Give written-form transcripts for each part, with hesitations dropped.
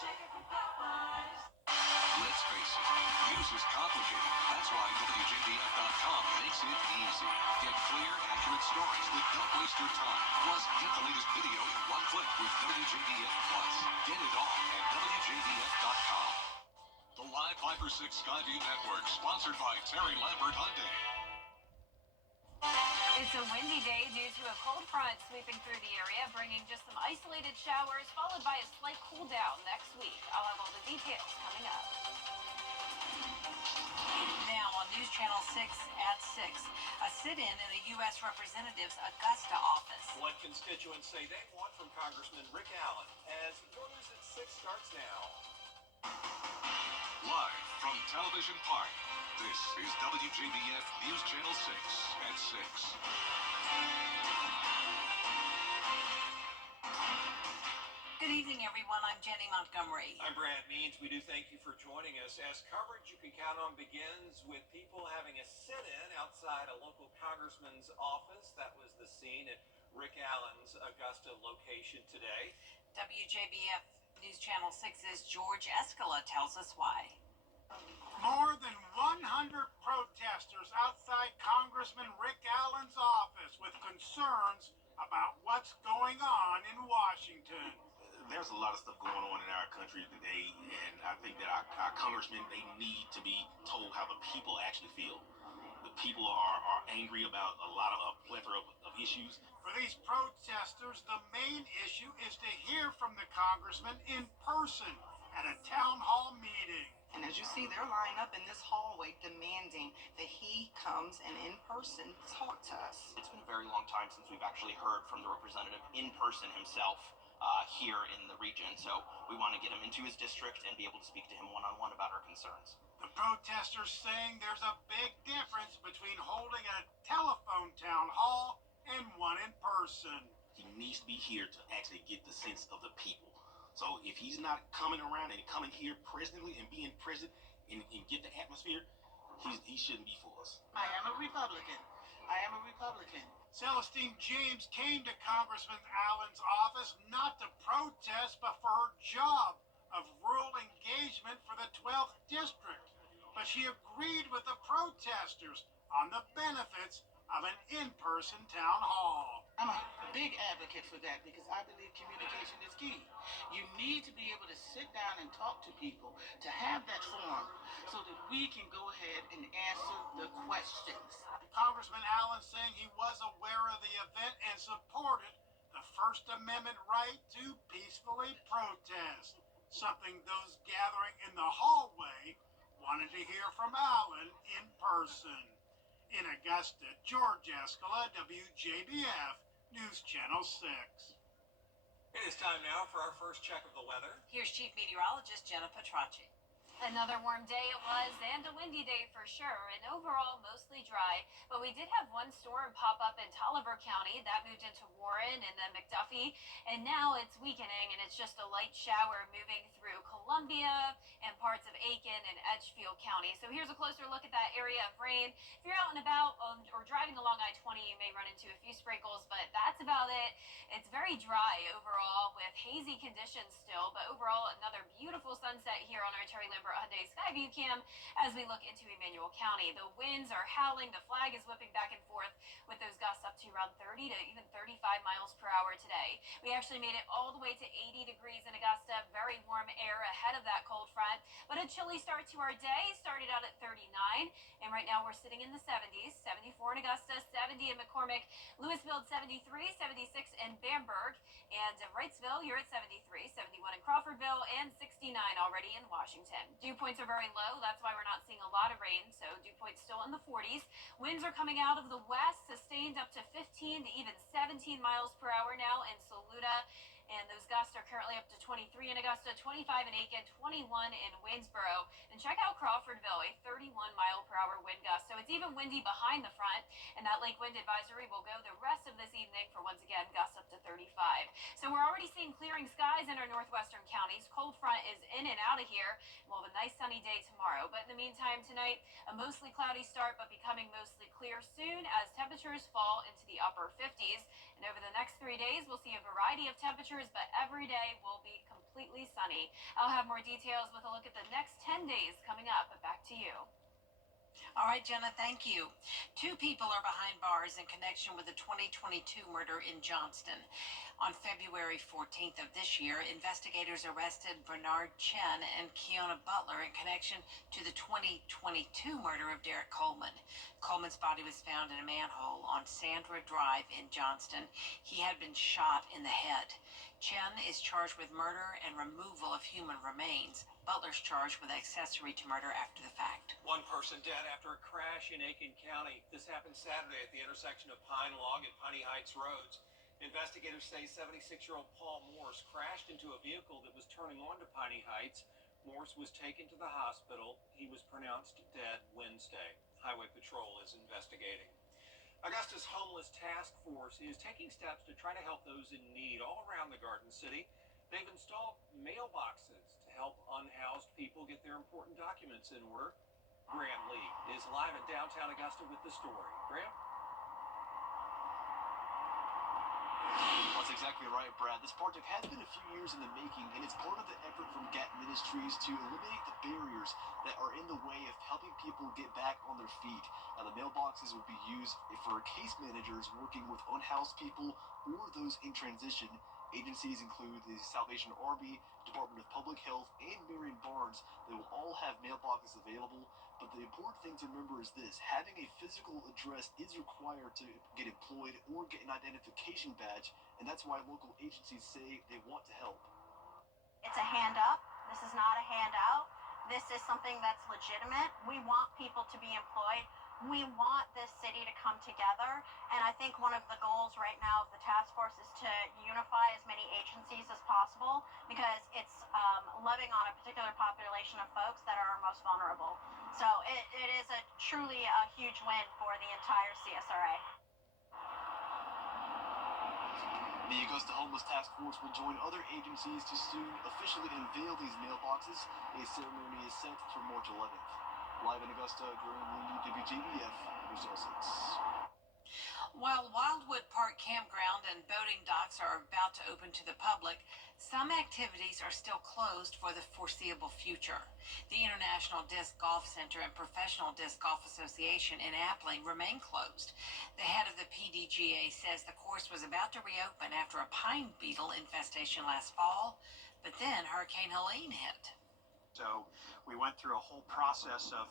Let's face it, news is complicated. That's why WJBF.com makes it easy. Get clear, accurate stories that don't waste your time. Plus, get the latest video in one click with WJBF Plus. Get it all at WJBF.com. The Live 5 for 6 Skyview Network, sponsored by Terry Lambert Hyundai. It's a windy day due to a cold front sweeping through the area, bringing just some isolated showers, followed by a slight cool down next week. I'll have all the details coming up. Now on News Channel 6 at 6, a sit-in in the U.S. Representative's Augusta office. What constituents say they want from Congressman Rick Allen as Your News at 6 starts now. Live from Television Park, this is WJBF News Channel 6 at 6. Good evening, everyone. I'm Jenny Montgomery. I'm Brad Means. We do thank you for joining us as coverage you can count on begins with people having a sit-in outside a local congressman's office. That was the scene at Rick Allen's Augusta location today. WJBF News Channel 6's George Escala tells us why. More than 100 protesters outside Congressman Rick Allen's office with concerns about what's going on in Washington. There's a lot of stuff going on in our country today, and I think that our congressmen, they need to be told how the people actually feel. The people are angry about a lot of a plethora of issues. For these protesters, the main issue is to hear from the congressman in person at a town hall meeting. And as you see, they're lined up in this hallway demanding that he comes and in person talk to us. It's been a very long time since we've actually heard from the representative in person himself here in the region. So we want to get him into his district and be able to speak to him one-on-one about our concerns. The protesters saying there's a big difference between holding a telephone town hall and one in person. He needs to be here to actually get the sense of the people. So if he's not coming around and coming here presently and being present and get the atmosphere, he shouldn't be for us. I am a Republican. Celestine James came to Congressman Allen's office not to protest, but for her job of rural engagement for the 12th district. But she agreed with the protesters on the benefits of an in-person town hall. I'm a big advocate for that because I believe communication is key. You need to be able to sit down and talk to people, to have that forum so that we can go ahead and answer the questions. Congressman Allen saying he was aware of the event and supported the First Amendment right to peacefully protest, something those gathering in the hallway wanted to hear from Allen in person. In Augusta, George Escala, WJBF News Channel 6. It is time now for our first check of the weather. Here's Chief Meteorologist Jenna Petracci. Another warm day it was, and a windy day for sure, and overall mostly dry. But we did have one storm pop up in Tolliver County. That moved into Warren and then McDuffie, and now it's weakening, and it's just a light shower moving through Columbia and parts of Aiken and Edgefield County. So here's a closer look at that area of rain. If you're out and about or driving along I-20, you may run into a few sprinkles, but that's about it. It's very dry overall with hazy conditions still, but overall another beautiful sunset here on our Terry Lambert Hyundai Skyview Cam as we look into Emmanuel County. The winds are howling, the flag is whipping back and forth with those gusts up to around 30 to even 35 miles per hour today. We actually made it all the way to 80 degrees in Augusta, very warm air ahead of that cold front, but a chilly start to our day. Started out at 39, and right now we're sitting in the 70s, 74 in Augusta, 70 in McCormick, Louisville 73, 76 in Bamberg, and Wrightsville, you're at 73, 71 in Crawfordville, and 69 already in Washington. Dew points are very low. That's why we're not seeing a lot of rain, so dew points still in the 40s. Winds are coming out of the west, sustained up to 15 to even 17 miles per hour now in Saluda. And those gusts are currently up to 23 in Augusta, 25 in Aiken, 21 in Waynesboro. And check out Crawfordville, a 31-mile-per-hour wind gust. So it's even windy behind the front, and that lake wind advisory will go the rest of this evening for, once again, gusts up to 35. So we're already seeing clearing skies in our northwestern counties. Cold front is in and out of here. We'll have a nice sunny day tomorrow. But in the meantime, tonight, a mostly cloudy start, but becoming mostly clear soon as temperatures fall into the upper 50s. And over the next 3 days, we'll see a variety of temperatures, but every day will be completely sunny. County. I'll have more details with a look at the next 10 days coming up. Back to you. All right, Jenna, thank you. 2 people are behind bars in connection with the 2022 murder in Johnston. On February 14th of this year, investigators arrested Bernard Chen and Keona Butler in connection to the 2022 murder of Derek Coleman. Coleman's body was found in a manhole on Sandra Drive in Johnston. He had been shot in the head. Chen is charged with murder and removal of human remains. Butler's charged with accessory to murder after the fact. One person dead after a crash in Aiken County. This happened Saturday at the intersection of Pine Log and Piney Heights Roads. Investigators say 76-year-old Paul Morse crashed into a vehicle that was turning onto Piney Heights. Morse was taken to the hospital. He was pronounced dead Wednesday. Highway Patrol is investigating. Augusta's Homeless Task Force is taking steps to try to help those in need all around the Garden City. They've installed mailboxes to help unhoused people get their important documents in order. Graham Lee is live in downtown Augusta with the story. Graham? That's exactly right, Brad. This project has been a few years in the making, and it's part of the effort from GAT Ministries to eliminate the barriers that are in the way of helping people get back on their feet. Now, the mailboxes will be used for case managers working with unhoused people or those in transition. Agencies include the Salvation Army, Department of Public Health, and Marion Barnes. They will all have mailboxes available, but the important thing to remember is this: having a physical address is required to get employed or get an identification badge, and that's why local agencies say they want to help. It's a hand up. This is not a handout. This is something that's legitimate. We want people to be employed. We want this city to come together, and I think one of the goals right now of the task force is to unify as many agencies as possible, because it's loving on a particular population of folks that are most vulnerable. So it is truly a huge win for the entire CSRA. The Augusta Homeless Task Force will join other agencies to soon officially unveil these mailboxes. A ceremony is set for March 11th. Live in Augusta, Graham Lee, WJBF, News 6. While Wildwood Park Campground and boating docks are about to open to the public, some activities are still closed for the foreseeable future. The International Disc Golf Center and Professional Disc Golf Association in Appling remain closed. The head of the PDGA says the course was about to reopen after a pine beetle infestation last fall, but then Hurricane Helene hit. So we went through a whole process of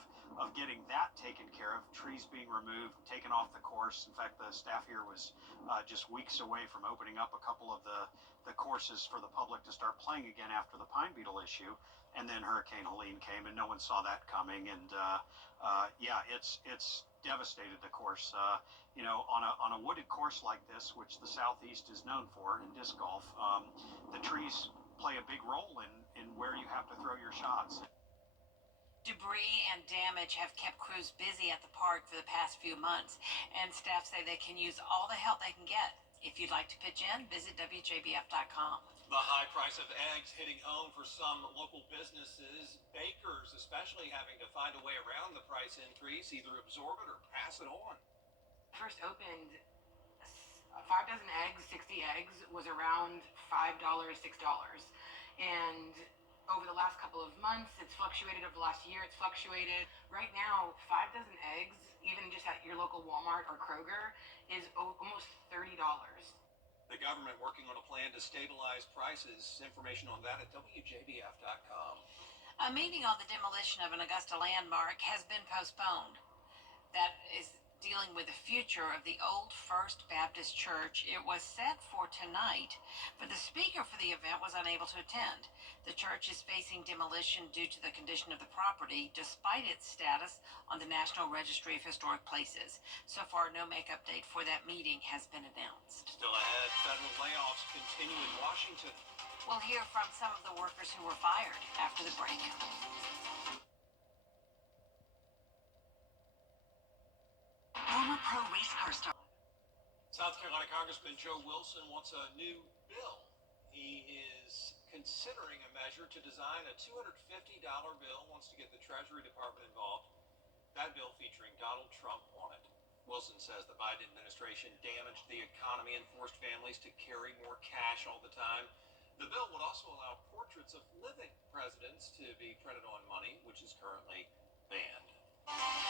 getting that taken care of, trees being removed, taken off the course. In fact, the staff here was just weeks away from opening up a couple of the courses for the public to start playing again after the pine beetle issue. And then Hurricane Helene came, and no one saw that coming. And yeah, it's devastated the course. You know, on a wooded course like this, which the Southeast is known for in disc golf, the trees play a big role in where you have to throw your shots. Debris and damage have kept crews busy at the park for the past few months, and staff say they can use all the help they can get. If you'd like to pitch in, visit WJBF.com. The high price of eggs hitting home for some local businesses, bakers especially having to find a way around the price increase, either absorb it or pass it on. First opened, 5 dozen eggs, 60 eggs, was around $5, $6. And over the last couple of months, it's fluctuated. Over the last year, it's fluctuated. Right now, 5 dozen eggs, even just at your local Walmart or Kroger, is almost $30. The government working on a plan to stabilize prices. Information on that at WJBF.com. A meeting on the demolition of an Augusta landmark has been postponed. That is dealing with the future of the old First Baptist Church. It was set for tonight, but the speaker for the event was unable to attend. The church is facing demolition due to the condition of the property, despite its status on the National Registry of Historic Places. So far, no make-up date for that meeting has been announced. Still ahead, federal layoffs continue in Washington. We'll hear from some of the workers who were fired after the break. Former pro race car star. South Carolina Congressman Joe Wilson wants a new bill. He is considering a measure to design a $250 bill, wants to get the Treasury Department involved. That bill featuring Donald Trump on it. Wilson says the Biden administration damaged the economy and forced families to carry more cash all the time. The bill would also allow portraits of living presidents to be printed on money, which is currently banned.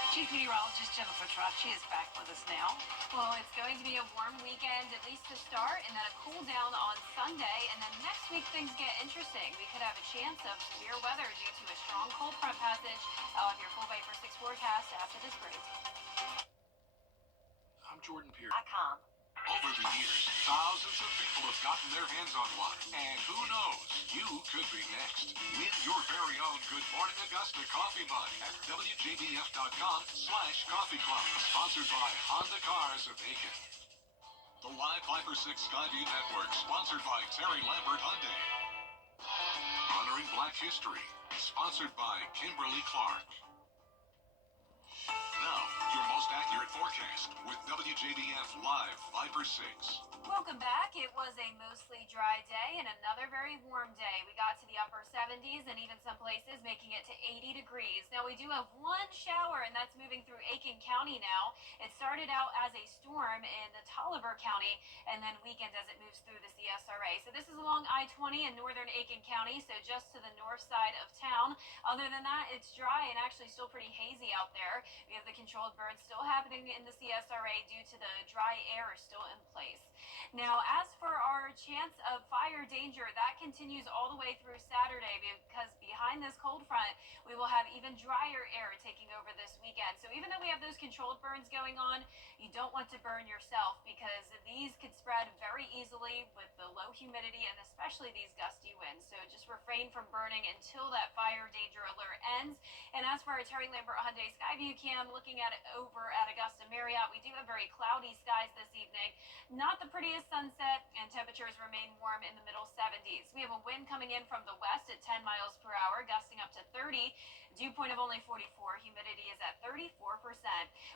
Chief Meteorologist Jennifer Tracci is back with us now. Well, it's going to be a warm weekend, at least to start, and then a cool down on Sunday. And then next week, things get interesting. We could have a chance of severe weather due to a strong cold front passage. I'll have your full Viper 6 forecast after this break. I'm Jordan Pierce. .com. Over the years, thousands of people have gotten their hands on one. And who knows, you could be next. Win your very own Good Morning Augusta coffee mug at WJBF.com/coffee club. Sponsored by Honda Cars of Aiken. The Live Viper 6 Skyview Network, sponsored by Terry Lambert Hyundai. Honoring Black History, sponsored by Kimberly Clark. Now, your most accurate forecast with WJBF Live Viper 6. Welcome back. It was a mostly dry day and another very warm day. We got to the upper 70s and even some places making it to 80 degrees. Now we do have one shower and that's moving through Aiken County now. It started out as a storm in the Taliaferro County and then weakened as it moves through the CSRA. So this is along I-20 in northern Aiken County, so just to the north side of town. Other than that, it's dry and actually still pretty hazy out there. We have the controlled burn still happening in the CSRA due to the dry air still in place. Now, as for our chance of fire danger, that continues all the way through Saturday because behind this cold front, we will have even drier air taking over this weekend. So even though we have those controlled burns going on, you don't want to burn yourself because these could spread very easily with the low humidity and especially these gusty winds. So just refrain from burning until that fire danger alert ends. And as for our Terry Lambert Hyundai Skyview cam, looking at it over at Augusta Marriott, we do have very cloudy skies this evening. Not the prettiest sunset, and temperatures remain warm in the middle 70s. We have a wind coming in from the west at 10 miles per hour, gusting up to 30. Dew point of only 44. Humidity is at 34%.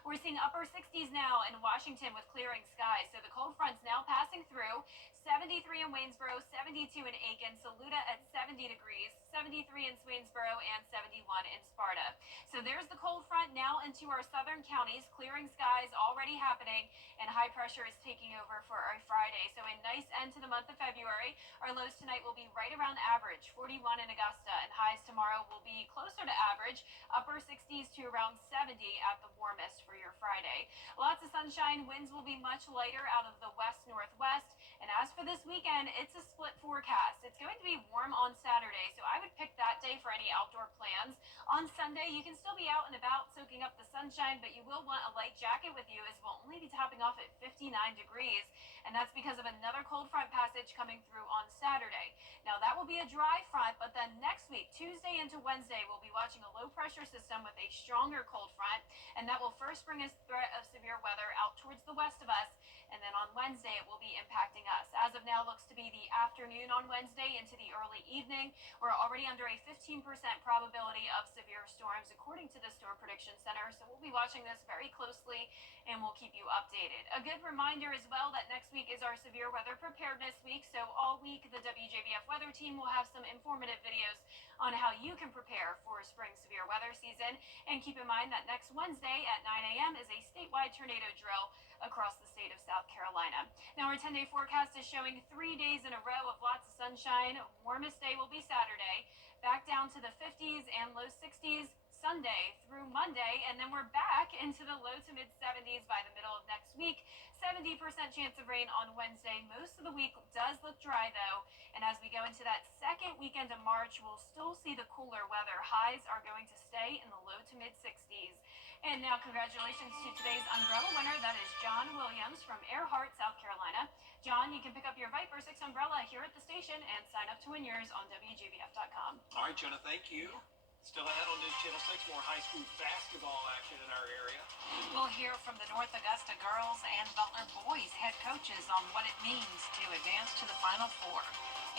We're seeing upper 60s now in Washington with clearing skies. So the cold front's now passing through. 73 in Waynesboro, 72 in Aiken, Saluda at 70 degrees, 73 in Swainsboro, and 71 in Sparta. So there's the cold front now into our southern counties. Clearing skies already happening, and high pressure is taking over for our Friday. So a nice end to the month of February. Our lows tonight will be right around average, 41 in Augusta, and highs tomorrow will be closer to average, upper 60s to around 70 at the warmest for your Friday. Lots of sunshine. Winds will be much lighter out of the west-northwest. And as for this weekend, it's a split forecast. It's going to be warm on Saturday, so I would pick that day for any outdoor plans. On Sunday, you can still be out and about soaking up the sunshine, but you will want a light jacket with you as we'll only be topping off at 59 degrees. And that's because of another cold front passage coming through on Saturday. Now, that will be a dry front, but then next week, Tuesday into Wednesday, we'll be watching a low-pressure system with a stronger cold front, and that will first bring us threat of severe weather out towards the west of us, and then on Wednesday, it will be impacting us. As of now, looks to be the afternoon on Wednesday into the early evening. We're already under a 15% probability of severe storms, according to the Storm Prediction Center, so we'll be watching this very closely, and we'll keep you updated. A good reminder as well that next week is our severe weather preparedness week, so all week the WJBF weather team will have some informative videos on how you can prepare for spring severe weather season. And keep in mind that next Wednesday at 9 a.m. is a statewide tornado drill across the state of South Carolina. Now, our 10-day forecast is showing 3 days in a row of lots of sunshine. Warmest day will be Saturday, back down to the 50s and low 60s Sunday through Monday, and then we're back into the low to mid 70s by the middle of next week. 70% chance of rain on Wednesday. Most of the week does look dry though, and as we go into that second weekend of March, we'll still see the cooler weather. Highs are going to stay in the low to mid 60s. And now congratulations to today's umbrella winner. That is John Williams from Earhart, South Carolina. John, you can pick up your Viper 6 umbrella here at the station and sign up to win yours on WJBF.com. All right, Jenna, thank you. Still ahead on News Channel 6, more high school basketball action in our area. We'll hear from the North Augusta girls and Butler boys head coaches on what it means to advance to the Final Four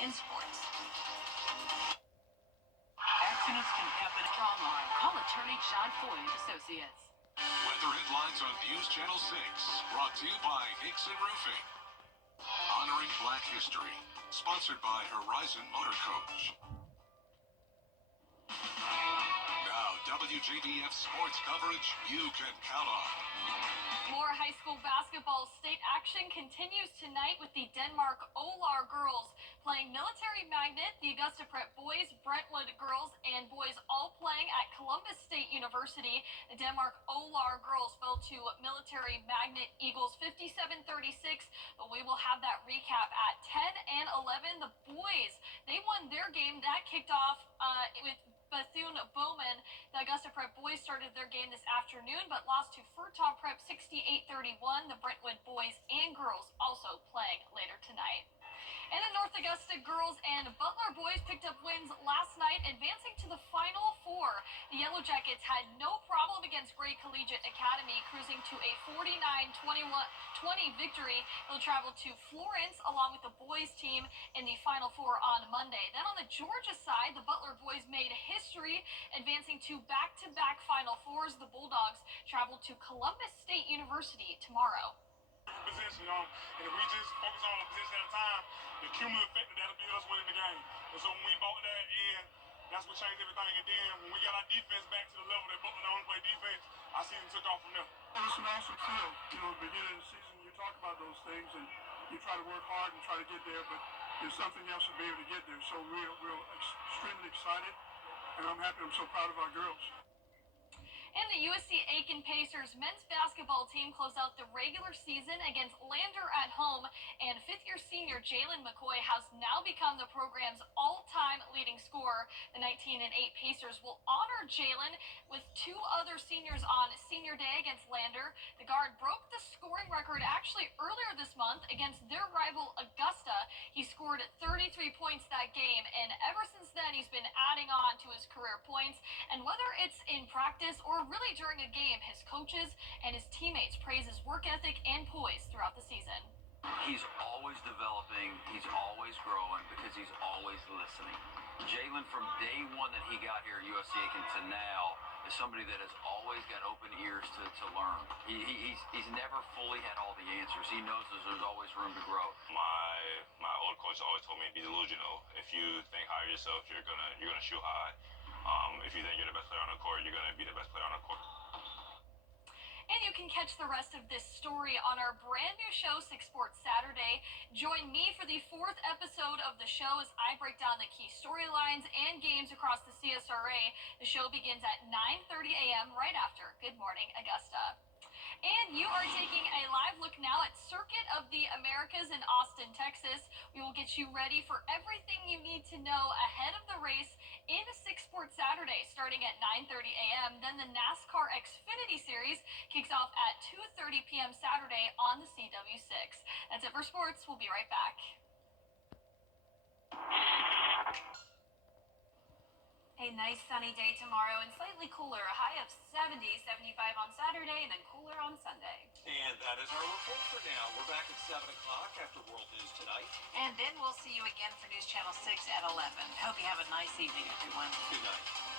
in sports. Accidents can happen. Online. Call attorney John Foy & Associates. Weather headlines on News Channel 6, brought to you by Hickson Roofing. Honoring Black History, sponsored by Horizon Motor Coach. Now, WJBF sports coverage you can count on. More high school basketball state action continues tonight with the Denmark Olar girls playing Military Magnet, the Augusta Prep boys, Brentwood girls, and boys all playing at Columbus State University. The Denmark Olar girls fell to Military Magnet Eagles 57-36, but we will have that recap at 10 and 11. The boys, they won their game. That kicked off with Bethune-Bowman. The Augusta Prep boys started their game this afternoon, but lost to Furtaw Prep 68-31. The Brentwood boys and girls also playing later tonight. And the North Augusta girls and Butler boys picked up wins last night, advancing to the Final Four. The Yellow Jackets had no problem against Gray Collegiate Academy, cruising to a 49-20 victory. They'll travel to Florence along with the boys team in the Final Four on Monday. Then on the Georgia side, the Butler boys made history, advancing to back-to-back Final Fours. The Bulldogs travel to Columbus State University tomorrow. Position on, and if we just focus on a position at a time, the cumulative effect of that'll be us winning the game. And so when we bought that in, that's what changed everything. And then when we got our defense back to the level that Butler don't play defense, our season took off from there. It's an awesome feel. You know, at the beginning of the season, you talk about those things and you try to work hard and try to get there, but there's something else to be able to get there. So we're extremely excited, and I'm happy. I'm so proud of our girls. And the USC Aiken Pacers men's basketball team closed out the regular season against Lander at home, and fifth-year senior Jalen McCoy has now become the program's all-time leading scorer. The 19-8 Pacers will honor Jalen with two other seniors on senior day against Lander. The guard broke the scoring record actually earlier this month against their rival Augusta. He scored 33 points that game, and ever since then he's been adding on to his career points. And whether it's in practice or really during a game, his coaches and his teammates praise his work ethic and poise throughout the season. He's always developing, he's always growing because he's always listening. Jalen, from day one that he got here at USC Aiken to now, is somebody that has always got open ears to learn. He's never fully had all the answers. He knows there's always room to grow. My old coach always told me, be delusional. If you think high of yourself, you're gonna shoot high. If you think you're the best player on the court, you're gonna be the best player on the court. And you can catch the rest of this story on our brand new show, 6 Sports Saturday. Join me for the 4th episode of the show as I break down the key storylines and games across the CSRA. The show begins at 9:30 a.m. right after Good Morning Augusta. And you are taking a live look now at Circuit of the Americas in Austin, Texas. We will get you ready for everything you need to know ahead of the race in 6 Sports Saturday, starting at 9:30 a.m. Then the NASCAR Xfinity Series kicks off at 2:30 p.m. Saturday on the CW6. That's it for sports. We'll be right back. A nice sunny day tomorrow and slightly cooler. A high of 70, 75 on Saturday, and then cooler on Sunday. And that is our report for now. We're back at 7 o'clock after World News Tonight. And then we'll see you again for News Channel 6 at 11. Hope you have a nice evening, everyone. Good night.